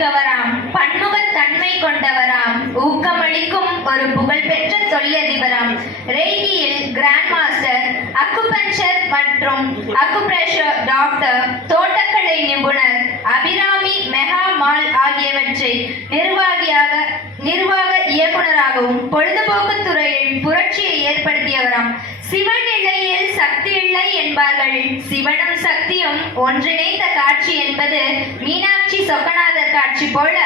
மிக்கவராம் பன்முக தன்மை கொண்டவராம். ஊக்கமளிக்கும் ஒரு புகழ்பெற்ற தொழிலதிபராம் ரெய்கியில் கிராண்ட் மாஸ்டர் அக்குபஞ்சர் மற்றும் அக்குப்ரெஷர் டாக்டர் தோட்டக்கலை நிபுணர் அபிராமி மெகா மால் ஆகியவற்றை நிர்வாகியாக நிர்வாக இயக்குனராகவும் பொழுதுபோக்கு துறையில் புரட்சியை ஏற்படுத்தியவராம். சிவன் இல்லையில் சக்தி இல்லை என்பார்கள். சிவனும் சக்தியும் ஒன்றிணைந்த காட்சி என்பது சொக்கநாதர் காட்சி போல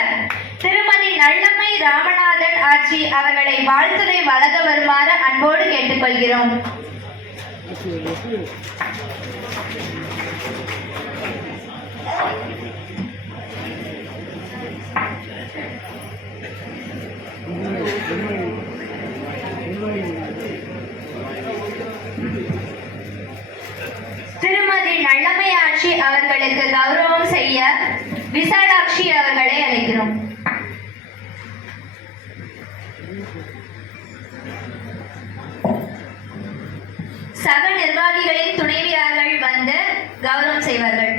திருமதி நல்லம்மை ராமநாதன் ஆட்சி அவர்களை வாழ்த்துதை வழங்க வருமாறு அன்போடு கேட்டுக்கொள்கிறோம். திருமதி நல்லமை ஆட்சி அவர்களுக்கு கௌரவம் செய்ய விசாலாட்சி அவர்களை அழைக்கிறோம். சக நிர்வாகிகளின் துணைவியார்கள் வந்து கௌரவம் செய்வார்கள்.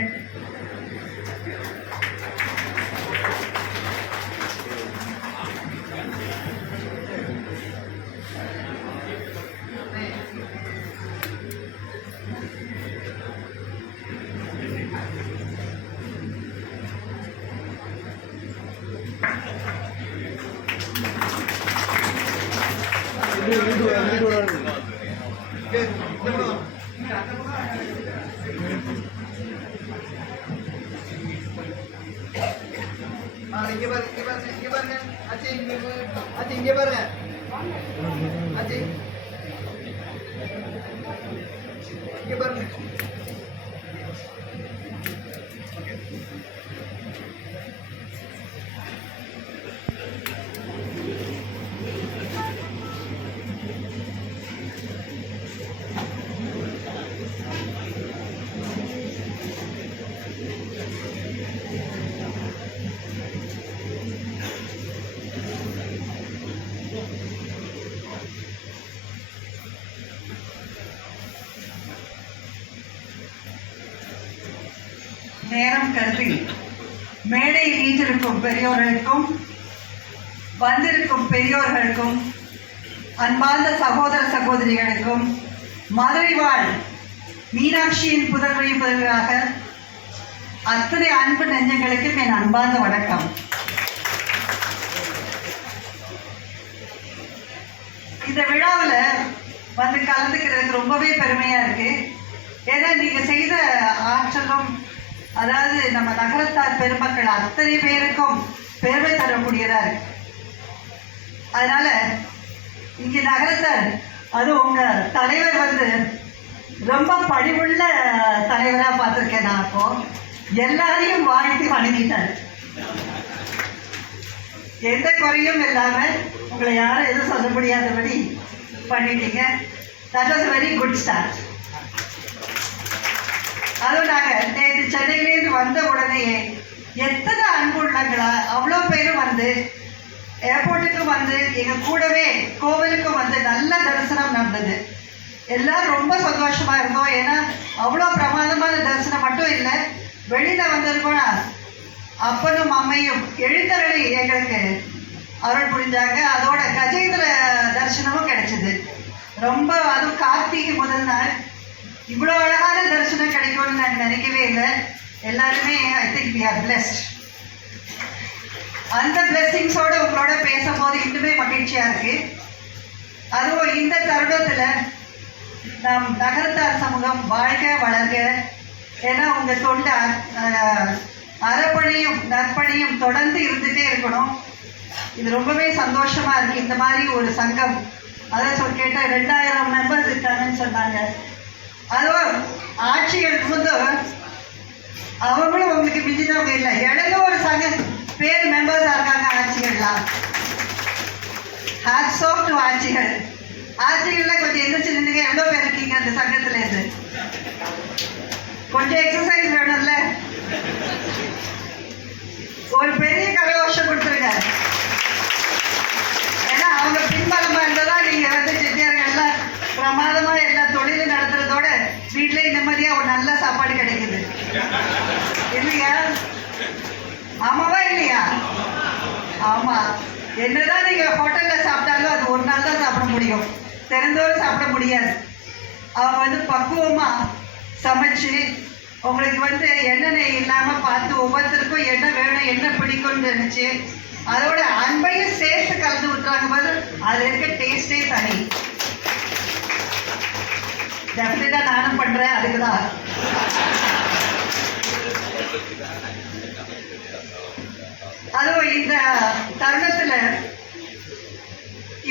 இங்க பாருங்க இங்க பாருங்க. இங்க பாருங்க அச்சி இங்க பாருங்க. அச்சி இங்க பாருங்க அச்சி இங்க பாருங்க. நேரம் கருதி மேடையில் வீட்டிருக்கும் பெரியோர்களுக்கும் வந்திருக்கும் பெரியோர்களுக்கும் அன்பார்ந்த சகோதர சகோதரிகளுக்கும் மதுரை வாழ் மீனாட்சியின் புதல்வரையும் புதல்வராக அத்தனை அன்பு நெஞ்சங்களுக்கும் என் அன்பார்ந்த வணக்கம். இந்த விழாவில் வந்து கலந்துக்கிறதுக்கு ரொம்பவே பெருமையாக இருக்கு. ஏன்னா நீங்கள் செய்த ஆற்றலும் அதாவது நம்ம நகரத்தார் பெருமக்கள் அத்தனை பேருக்கும் பெருமை தரக்கூடியதா இருக்கு அதனால இங்க நகரத்தார் அது உங்க தலைவர் வந்து ரொம்ப படிவுள்ள தலைவரா பார்த்துருக்கேன் நான் அப்போ எல்லாரையும் வாழ்த்தி வணங்கிட்டார். எந்த குறையும் இல்லாம உங்களை யாரும் எதுவும் சொல்ல முடியாதபடி பண்ணிட்டீங்க. That was very good start அதுவும் நாங்கள் நேற்று சென்னையிலேருந்து வந்த உடனேயே எத்தனை அன்பு உள்ளங்களா அவ்வளோ பேரும் வந்து ஏர்போர்ட்டுக்கும் வந்து எங்கள் கூடவே கோவிலுக்கும் வந்து நல்ல தரிசனம் நடந்தது. எல்லாரும் ரொம்ப சந்தோஷமாக இருந்தோம். ஏன்னா அவ்வளோ பிரமாதமான தரிசனம் மட்டும் இல்லை வெளியில் வந்திருக்கோம்னா அப்பனும் அம்மையும் எழுத்தருளி எங்களுக்கு அருள் புரிஞ்சாங்க. அதோட கஜேந்திர தரிசனமும் கிடைச்சது. ரொம்ப அதுவும் கார்த்திகை முதல் நாள். இவ்வளோ அழகான தரிசனம் கிடைக்கும்னு நான் நினைக்கவே இல்லை. எல்லாருமே I think we are blessed அந்த பிளெஸ்ஸிங்ஸோட உங்களோட பேசும்போது இன்னுமே மகிழ்ச்சியாக இருக்கு. அதுவும் இந்த தருணத்தில் நம் நகரத்தார் சமூகம் வாழ்க வளர்க. ஏன்னா உங்கள் தொண்டு அறப்பணியும் நற்பணியும் தொடர்ந்து இருந்துகிட்டே இருக்கணும். இது ரொம்பவே சந்தோஷமாக இருக்குது இந்த மாதிரி ஒரு சங்கம். அதை சொல் கேட்டால் ரெண்டாயிரம் மெம்பர்ஸ் இருக்காங்கன்னு சொன்னாங்க. அதுவா ஆட்சிகளுக்கு முன்பு அவங்களும் உங்களுக்கு மிஞ்சினவங்க இல்லை. எழுநூறு சங்க பேர் மெம்பர்ஸாக இருக்காங்க ஆட்சிகள்லாம். ஹேட்ஸ் ஆஃப் டு ஆட்சிகள். ஆட்சிகள்லாம் கொஞ்சம் எந்திரிச்சு நின்றுங்க எவ்வளோ பேர் இருக்கீங்க அந்த சங்கத்துல இருந்து? கொஞ்சம் எக்ஸசைஸ் வேணும்ல. ஒரு பெரிய கரகோஷம் கொடுத்துருங்க ஏன்னா அவங்க பின்பலமா இருந்ததா நீங்க வந்து செட்டியார்கள்லாம் பிரமாதமா எல்லா தொழிலும் நடத்துறதோட வீட்லயே நிம்மதியா ஒரு நல்ல சாப்பாடு கிடைக்குது இல்லையா ஆமாவா இல்லையா ஆமா. என்னதான் நீங்கள் ஹோட்டலில் சாப்பிட்டாலும் அது ஒரு நாள் தான் சாப்பிட முடியும். திறந்தோறும் சாப்பிட முடியாது. அவங்க வந்து பக்குவமாக சமைச்சு உங்களுக்கு வந்து என்னென்ன இல்லாமல் பார்த்து ஒவ்வொருத்தருக்கும் என்ன வேணும் என்ன பிடிக்கும்னு நினச்சி அதோட அன்பையும் சேர்த்து கலந்து விட்டுறாங்க போது அது இருக்க டேஸ்டே தனி. டெஃபினட்டாக நானும் பண்ணுறேன் அதுக்கு தான் அதுவும் இந்த தருணத்துல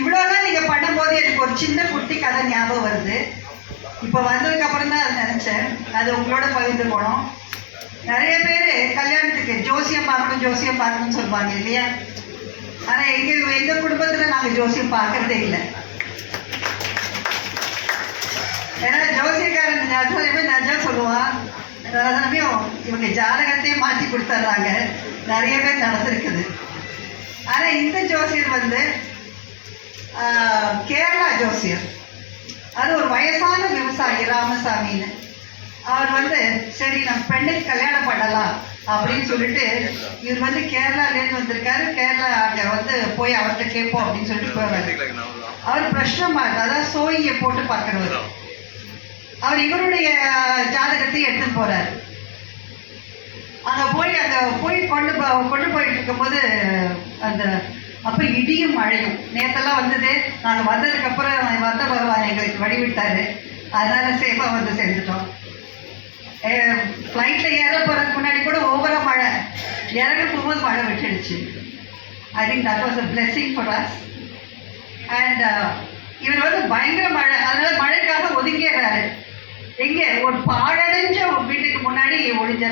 இவ்வளோலாம் நீங்க பண்ணும்போது எனக்கு ஒரு சின்ன குட்டி கதை ஞாபகம் வருது. இப்போ வந்ததுக்கு அப்புறம் தான் அதை நினைச்சேன். அது உங்களோட பகிர்ந்து போனோம். நிறைய பேர் கல்யாணத்துக்கு ஜோசியம் பார்க்கணும் ஜோசியம் பார்க்கணும்னு சொல்லுவாங்க இல்லையா? ஆனா எங்க எங்க குடும்பத்துல நாங்க ஜோசியம் பார்க்கறதே இல்லை. ஏன்னா ஜோசியக்காரன் நிஜமே நிஜம் சொல்லுவான். சமயம் இவங்க ஜாதகத்தையே மாற்றி கொடுத்துட்றாங்க நிறைய பேர் நடந்திருக்குது. ஆனா இந்த ஜோசியர் வந்து கேரளா ஜோசியர். அது ஒரு வயசான விவசாயி ராமசாமின்னு. அவர் வந்து சரி நம்ம பெண்ணுக்கு கல்யாணம் பண்ணலாம் அப்படின்னு சொல்லிட்டு இவர் வந்து கேரளாலேருந்து வந்திருக்காரு. கேரளா அங்கே வந்து போய் அவர்கிட்ட கேட்போம் அப்படின்னு சொல்லிட்டு போவாரு அவர் பிரச்சனை மார்க் அதாவது சோழியை போட்டு பார்க்குறவர். அவர் இவருடைய ஜாதகத்தை எடுத்து போறாரு. அங்க போய் அந்த போய் கொண்டு போ- கொண்டு போயிட்டு இருக்கும்போது அந்த அப்ப இடியும் மழையும். நேத்தெல்லாம் வந்தது நாங்க வந்ததுக்கு அப்புறம் வந்த பகவான் எங்களுக்கு வழிவிட்டாரு. அதனால சேஃபா வந்து சேர்ந்துட்டோம். ஃப்ளைட்ல ஏற போறதுக்கு முன்னாடி கூட ஓவரா மழை. இறங்க போகும்போது மழை விட்டுடுச்சு. I think that was a blessing for us and இவர் வந்து பயங்கர மழை. அதனால மழைக்காக ஒதுங்கிடுறாரு. எங்க ஒரு பாழடைஞ்ச ஒரு வீட்டுக்கு முன்னாடி ஒளிஞ்ச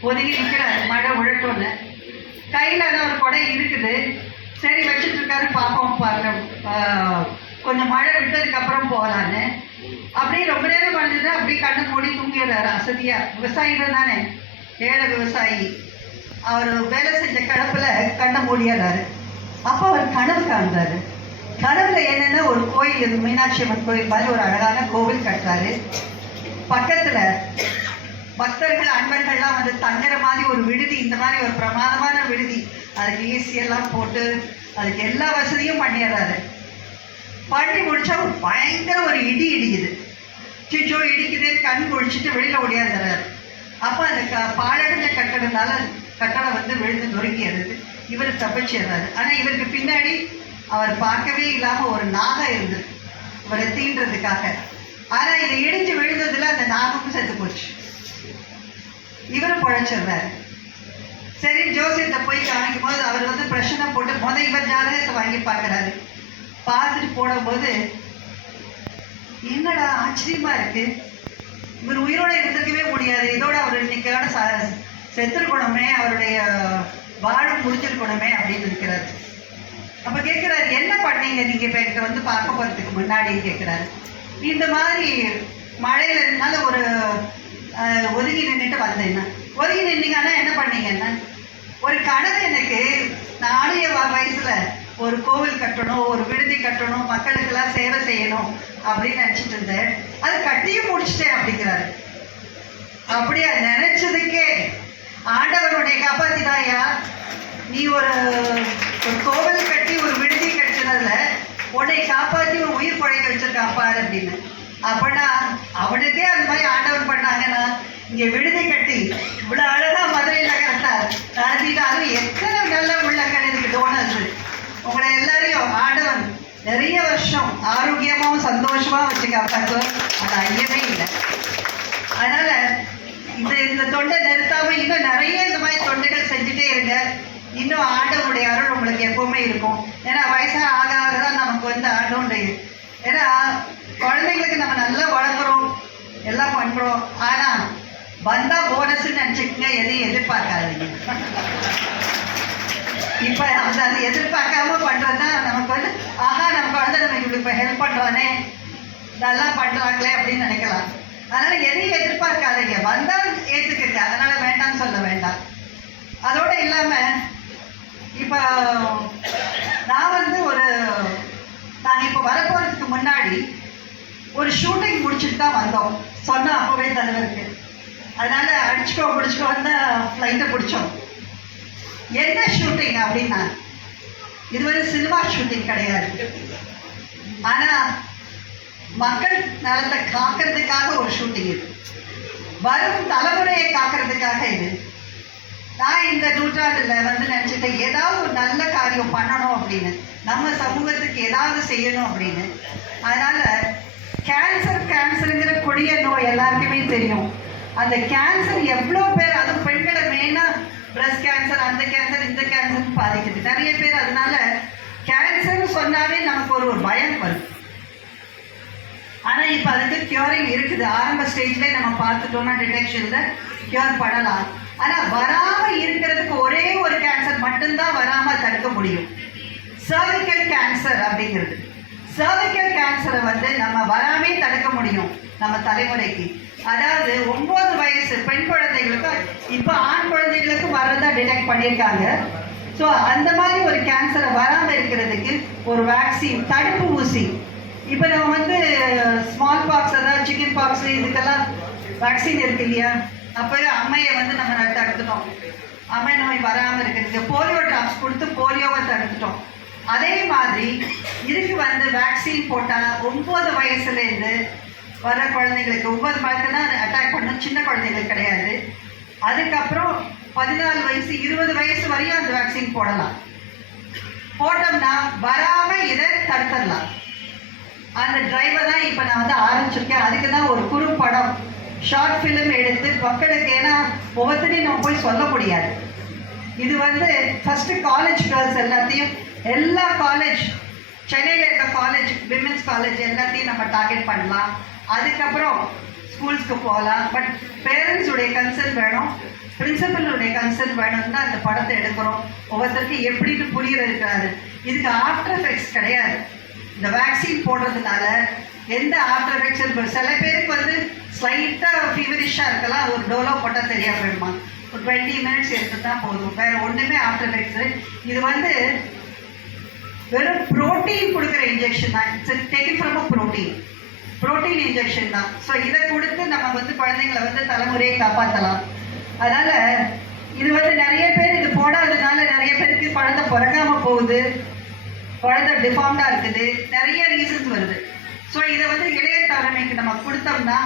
ஒதுங்கி நிற்கிறார் மழை விழட்டும்னு கையில் அதான் ஒரு குடை இருக்குது. சரி வச்சுட்டு இருக்காரு பாப்போம் பாருங்க. கொஞ்சம் மழை விட்டதுக்கப்புறம் போகலான்னு அப்படியே ரொம்ப நேரம் வந்தது அப்படியே கண்ணு மூடி தூங்கிடுறாரு. அசதியாக விவசாயிகள் தானே. ஏழை விவசாயி. அவர் வேலை செஞ்ச கடப்புல கண்ணை மூடிடுறாரு. அப்போ அவர் கனவு காண்றாரு. கனவுல என்னன்னா ஒரு கோயில் இது மீனாட்சி அம்மன் கோயில் மாதிரி ஒரு அழகான கோவில் கட்டுறாரு. பக்கத்துல பக்தர்கள் அன்பர்கள்லாம் வந்து தங்குற மாதிரி ஒரு விடுதி இந்த மாதிரி ஒரு பிரமாதமான விடுதி. அதுக்கு ஏசி எல்லாம் போட்டு அதுக்கு எல்லா வசதியும் பண்ணிடுறாரு. பண்ணி முடிச்சா பயங்கர ஒரு இடி இடிக்குது. சிச்சோ இடிக்குது. கண் முழிச்சிட்டு வெளியில ஓடியாந்துறாரு அப்ப அந்த க- பாலடைஞ்ச கட்டடனால கட்டடம் வந்து விழுந்து நொறுங்கிடுது இவர் தப்பிச்சிடுறாரு. ஆனா இவருக்கு பின்னாடி அவர் பார்க்கவே இல்லாம ஒரு நாகம் இருந்தது. இவரை தீண்டுறதுக்காக. ஆனா இதை இடிஞ்சு விழுந்ததுல அந்த நாகமும் செத்து போச்சு. இவரும் பழைச்சிடுறாரு. சரி ஜோசியத்தை போய் காமிக்கும் போது அவர் வந்து பிரச்சனை போட்டு முத இவர் ஜாதகத்தை வாங்கி பார்க்கறாரு. பார்த்துட்டு போடும்போது என்னடா ஆச்சரியமா இருக்கு. இவர் உயிரோட இருந்திருக்கவே முடியாது. இதோட அவர் இன்னைக்கோட ச- செத்துருக்கணுமே அவருடைய வாழும் முடிஞ்சிருக்கணுமே அப்படின்னு இருக்கிறாரு. அப்ப கேட்கிறாரு என்ன பண்ணீங்க? நீங்க இப்ப என்கிட்ட வந்து பார்க்க போறதுக்கு முன்னாடி கேட்கிறாரு இந்த மாதிரி மழையில இருந்தால ஒரு ஒதுங்கி நின்றுட்டு வந்தேன் ஒதுங்கி நின்னீங்கன்னா என்ன பண்ணீங்கன்னா ஒரு கனவு எனக்கு நாளைய வயசுல ஒரு கோவில் கட்டணும் ஒரு விடுதி கட்டணும் மக்களுக்கெல்லாம் சேவை செய்யணும் அப்படின்னு நினச்சிட்டு இருந்தேன். அது கட்டியும் முடிச்சிட்டேன் அப்படிங்கிறாரு. அப்படியா நினைச்சதுக்கே ஆண்டவர் காப்பாத்தினாயா? நீ ஒரு ஒரு கோவில் கட்டி ஒரு விடுதி கட்டினதுல உன்னை காப்பாத்தி ஒரு உயிர் குழைக்க வச்சிருக்கான் பாரு அப்படின்னு. அப்படின்னா அவனுக்கே அந்த மாதிரி ஆண்டவன் பண்ணாங்கன்னா இங்க விடுதி கட்டி இவ்வளவு அழகா மதுரை நகரத்தை நடத்திட்டாலும் எத்தனை நல்ல உள்ளங்கள் எனக்கு டோனர்ஸ் உங்களை எல்லாரையும் ஆண்டவன் நிறைய வருஷம் ஆரோக்கியமாவும் சந்தோஷமா வச்சுக்காப்பாக்கு அது ஐயமே இல்லை. அதனால இந்த இந்த தொண்டை நிறுத்தாம இன்னும் நிறைய இந்த மாதிரி தொண்டைகள் செஞ்சுட்டே இருங்க. இன்னும் ஆண்டவனுடைய அருள் உங்களுக்கு எப்பவுமே இருக்கும். ஏன்னா வயசாக ஆக ஆக தான் நமக்கு வந்து ஆண்டவனுடைய ஏன்னா குழந்தைங்களுக்கு நம்ம நல்லா வளர்க்குறோம் எல்லாம் பண்ணுறோம் ஆனால் வந்தால் போனஸ்ன்னு நினச்சிக்கங்க எதையும் எதிர்பார்க்காதீங்க. இப்போ அந்த அதை எதிர்பார்க்காம பண்றதுனா நமக்கு வந்து ஆஹா நம்ம குழந்தை நமக்கு இப்படி இப்போ ஹெல்ப் பண்ணுறானே நல்லா பண்ணுறாங்களே அப்படின்னு நினைக்கலாம். அதனால் எதையும் எதிர்பார்க்காதீங்க. வந்தால் ஏத்துக்கங்க. அதனால் வேண்டாம்னு சொல்ல வேண்டாம். அதோடு இல்லாமல் இப்போ நான் வந்து ஒரு நாங்கள் இப்போ வரப்போகிறதுக்கு முன்னாடி ஒரு ஷூட்டிங் முடிச்சுட்டு தான் வந்தோம். சொன்னோம் அப்பவே தலைவருக்கு. அதனால அடிச்சுக்கோ பிடிச்சிக்கோன்னு ஃப்ளைட்டை பிடிச்சோம். என்ன ஷூட்டிங் அப்படின்னா இது வந்து சினிமா ஷூட்டிங் கிடையாது. ஆனால் மக்கள் நலத்தை காக்கிறதுக்காக ஒரு ஷூட்டிங் இது. வரும் தலைமுறையை காக்கிறதுக்காக இது. நான் இந்த நூற்றாண்டுல வந்து நினைச்சிட்டேன் ஏதாவது ஒரு நல்ல காரியம் பண்ணணும் அப்படின்னு நம்ம சமூகத்துக்கு ஏதாவது செய்யணும் அப்படின்னு. அதனால கேன்சர் கேன்சருங்கிற கொடிய நோய் எல்லாருக்குமே தெரியும். அந்த கேன்சர் எவ்வளோ பேர் அதுவும் பெண்களை மெயினாக பிரஸ்ட் கேன்சர் அந்த கேன்சர் இந்த கேன்சர் பாதிக்குது. நிறைய பேர் அதனால கேன்சர் சொன்னாலே நமக்கு ஒரு ஒரு பயம் வரும். ஆனால் இப்போ அதுக்கு கியூரிங் இருக்குது. ஆரம்ப ஸ்டேஜ்லேயே நம்ம பார்த்துட்டோம்னா டிடெக்ஷனில் கியூர் பண்ணலாம். ஆனா வராம இருக்கிறதுக்கு ஒரே ஒரு கேன்சர் மட்டும்தான் வராம தடுக்க முடியும். சர்விக்கல் கேன்சர் அப்படிங்கிறது. சர்விக்கல் கேன்சரை வந்து நம்ம வராமே தடுக்க முடியும் நம்ம தலைமுறைக்கு. அதாவது ஒன்பது வயசு பெண் குழந்தைகளுக்கு இப்போ ஆண் குழந்தைகளுக்கு வர்றதா டிடெக்ட் பண்ணியிருக்காங்க. ஸோ அந்த மாதிரி ஒரு கேன்சரை வராமல் இருக்கிறதுக்கு ஒரு வேக்சின் தடுப்பு ஊசி. இப்போ நம்ம வந்து ஸ்மால் பாக்ஸ் அதாவது சிக்கன் பாக்ஸ் இதுக்கெல்லாம் வேக்சின் இருக்கு இல்லையா? அப்போ அம்மையை வந்து நம்ம தடுத்துட்டோம் அம்மை நோய் வராமல் இருக்கிறதுக்கு போலியோ ட்ராப்ஸ் கொடுத்து போலியோவை தடுத்துட்டோம் அதே மாதிரி இதுக்கு வந்து வேக்சின் போட்டால் ஒம்பது வயசுலேருந்து வர குழந்தைங்களுக்கு ஒவ்வொரு வயசுல அட்டாக் பண்ணும். சின்ன குழந்தைங்களுக்கு கிடையாது. அதுக்கப்புறம் பதினாலு வயசு இருபது வயசு வரையும் அந்த வேக்சின் போடலாம். போட்டோம்னா வராமல் இதை தடுத்துடலாம். அந்த டிரைவர் தான் இப்போ நான் வந்து ஆரம்பிச்சிருக்கேன். அதுக்கு தான் ஷார்ட் ஃபிலிம் எடுத்து மக்களுக்கு ஏன்னா ஒவ்வொருத்தரையும் நம்ம போய் சொல்ல முடியாது. இது வந்து ஃபஸ்ட்டு காலேஜ் கேர்ள்ஸ் எல்லாத்தையும் எல்லா காலேஜ் சென்னையில் இருக்க காலேஜ் விமென்ஸ் காலேஜ் எல்லாத்தையும் நம்ம டார்கெட் பண்ணலாம். அதுக்கப்புறம் ஸ்கூல்ஸ்க்கு போகலாம். பட் பேரண்ட்ஸுடைய கன்சர்ன் வேணும். பிரின்சிபலுடைய கன்சர்ன் வேணும்னு தான் அந்த படத்தை எடுக்கிறோம். ஒவ்வொருத்தருக்கும் எப்படின்னு புரியுற இருக்காது இதுக்கு ஆஃப்டர் எஃபெக்ட்ஸ் கிடையாது. இந்த வேக்சின் போடுறதுனால எந்த ஆஃப்டர் எஃபெக்ட்ஸ் சில பேருக்கு வந்து ஸ்லைட்டாக ஃபீவரிஷாக இருக்கலாம் ஒரு டோலோ போட்டால் சரியாக போயிடுமா? ஒரு டுவெண்ட்டி மினிட்ஸ் எடுத்து தான் போதும். வேறு ஒன்றுமே ஆஃப்டர் எஃபெக்ட்ஸு இது வந்து வெறும் புரோட்டீன் கொடுக்குற இன்ஜெக்ஷன் தான். It's taken from a protein protein injection தான். ஸோ இதை கொடுத்து நம்ம வந்து குழந்தைங்களை வந்து தலைமுறையை காப்பாற்றலாம் அதனால் இது வந்து நிறைய பேர் இது போடாததுனால நிறைய பேருக்கு குழந்தை பிறக்காமல் போகுது. குழந்தை டிஃபார்ம்டாக இருக்குது. நிறைய ரீசன்ஸ் வருது. ஸோ இதை வந்து இளைய தலைமைக்கு நம்ம கொடுத்தோம்னா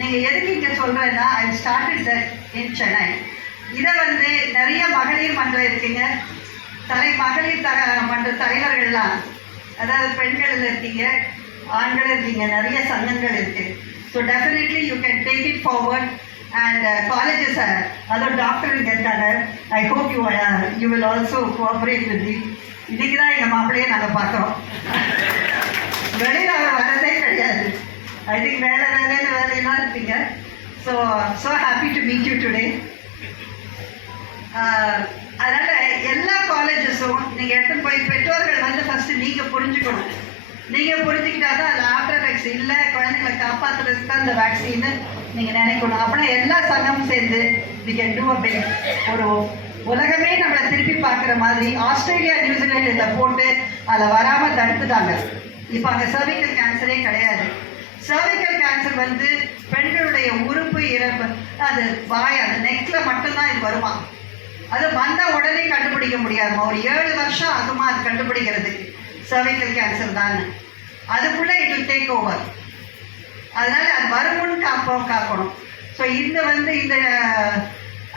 நீங்கள் எதுக்கு இங்கே சொல்கிறேன்னா I started that in Chennai இதை வந்து நிறைய மகளிர் மன்றம் இருக்கீங்க. தலை மகளிர் தல மன்ற தலைவர்கள்லாம் அதாவது பெண்கள் இருக்கீங்க ஆண்கள் இருக்கீங்க நிறைய சங்கங்கள் இருக்கு. So definitely you can take it forward and colleges அதோட டாக்டர் இருக்காங்க. I hope you you will also cooperate with இன்னைக்கு தான் எங்கள் மாப்பிள்ளையே நாங்கள் பார்க்குறோம். வெளியில் அவர் வரதே கிடையாது. ஐ திங்க் வேலை வேலைன்னு வேலையெல்லாம் இருப்பீங்க. So so happy to meet you today அதனால் எல்லா காலேஜஸும் நீங்கள் எடுத்து போய் பெற்றோர்கள் வந்து ஃபஸ்ட்டு நீங்கள் புரிஞ்சுக்கணும். நீங்கள் புரிஞ்சுக்கிட்டா தான் அது ஆஃப்டர் எஃபெக்ட்ஸ் இல்லை குழந்தைங்களை காப்பாற்றுறதுக்கு தான் இந்த வேக்சின்னு நீங்கள் நினைக்கணும். அப்படின்னா எல்லா சங்கமும் சேர்ந்து வி கேன் டூ அ ஒரு உலகமே நம்மளை திருப்பி பார்க்குற மாதிரி ஆஸ்திரேலியா நியூசிலாண்டு இதை போட்டு அதில் வராமல் தடுத்துட்டாங்க. இப்போ அங்கே சர்விக்கல் கேன்சரே கிடையாது. சர்விக்கல் கேன்சர் வந்து பெண்களுடைய உறுப்பு இறப்பு அது வாய் அது நெக்ல மட்டும்தான் இது வருமா? அது வந்த உடனே கண்டுபிடிக்க முடியாதுமா? ஒரு ஏழு வருஷம் ஆகுமா அது கண்டுபிடிக்கிறதுக்கு சர்விக்கல் கேன்சர் தான். அதுக்குள்ள இட் டேக் ஓவர் அதனால அது வருமுன்னு காப்போம் காக்கணும். ஸோ இந்த வந்து இந்த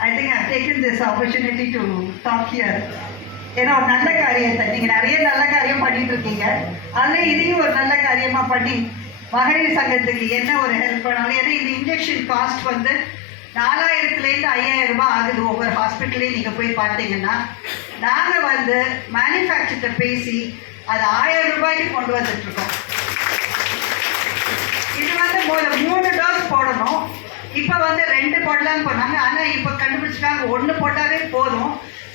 I think I taken this opportunity to talk here ஏன்னா ஒரு நல்ல காரியத்தை நீங்கள் நிறைய நல்ல காரியம் பண்ணிட்டு இருக்கீங்க. அதில் இதையும் ஒரு நல்ல காரியமாக பண்ணி மகளிர் சங்கத்துக்கு என்ன ஒரு ஹெல்ப் பண்ணாலும் ஏன்னா இந்த இன்ஜெக்ஷன் காஸ்ட் வந்து நாலாயிரத்துலேருந்து ஐயாயிரம் ரூபாய் ஆகுது ஒவ்வொரு ஹாஸ்பிட்டல்லையும் நீங்கள் போய் பார்த்தீங்கன்னா. நாங்கள் வந்து மேனுஃபேக்சர்கிட்ட பேசி அது ஆயிரம் ரூபாய்க்கு கொண்டு வந்துட்டுருக்கோம் இது வந்து மூணு டோஸ் போடணும். இப்போ வந்து ரெண்டு போடலாம்னு போனாங்க. ஆனால் இப்போ கண்டுபிடிச்சிட்டாங்க. ஒன்று போட்டாலே போதும்.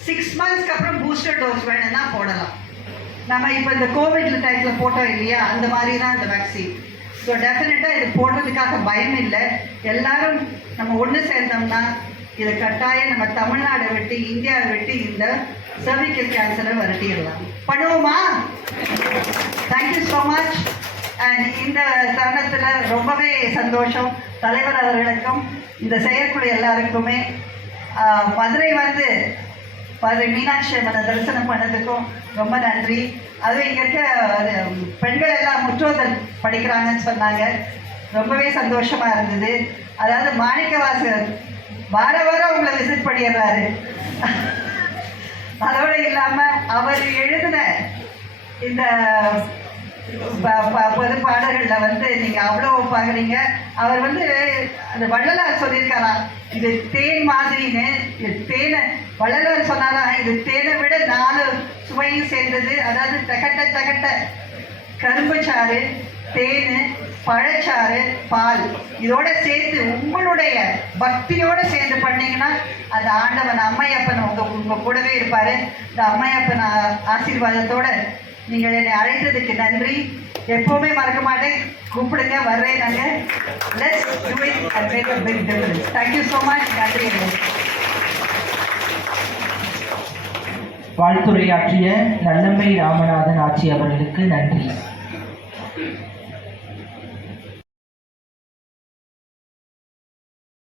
சிக்ஸ் மந்த்ஸ்க்கு அப்புறம் பூஸ்டர் டோஸ் வேணும்னா போடலாம். நம்ம இப்போ இந்த கோவிட் டைத்தில் போட்டோம் இல்லையா? அந்த மாதிரி தான் இந்த வேக்சின் ஸோ டெஃபினட்டாக இது போடுறதுக்காக பயம் இல்லை. எல்லாரும் நம்ம ஒன்று சேர்ந்தோம்னா இதை கட்டாயம் நம்ம தமிழ்நாடை விட்டு இந்தியாவை விட்டு இந்த சர்விக்கல் கேன்சரை விரட்டிடலாம் பண்ணுவோமா? தேங்க்யூ ஸோ மச் இந்த தருணத்தில் ரொம்பவே சந்தோஷம். தலைவர் அவர்களுக்கும் இந்த செயற்குழு எல்லாருக்குமே மதுரை வந்து மதுரை மீனாட்சி அம்மனை தரிசனம் பண்ணதுக்கும் ரொம்ப நன்றி. அதுவும் இங்கே இருக்க அது, பெண்கள் எல்லாம் முற்றோதல் படிக்கிறாங்கன்னு சொன்னாங்க. ரொம்பவே சந்தோஷமாக இருந்தது. அதாவது மாணிக்க வாசகர் வார வாரம் உங்களை விசிட் பண்ணிடுறாரு. அதோட இல்லாமல் அவர் எழுதின இந்த பொது பாடல்கள்ல வந்து நீங்க அவ்வளோ பாக்குறீங்க. அவர் வந்து அந்த வள்ளலார் சொல்லியிருக்காராம் இது தேன் மாதிரின்னு இது தேனை வள்ளலார் சொன்னாரா இது தேனை விட நாலு சுவையும் சேர்ந்தது. அதாவது தகட்ட தகட்ட கரும்பு சாறு தேன் பழச்சாறு பால். இதோட சேர்த்து உங்களுடைய பக்தியோட சேர்ந்து பண்ணீங்கன்னா அந்த ஆண்டவன் அம்மையப்பன் உங்க உங்க கூடவே இருப்பாரு. இந்த அம்மையப்பன் ஆசீர்வாதத்தோட நீங்கள் என்னை அழைத்ததுக்கு நன்றி. எப்பவுமே மறக்க மாட்டேன். கூப்பிடுங்க வர்றேன் நாங்க. Let's do it and make a big difference thank you so much நன்றி. வாழ்த்துரையாற்றிய நல்லம்மை ராமநாதன் ஆட்சி அவர்களுக்கு நன்றி.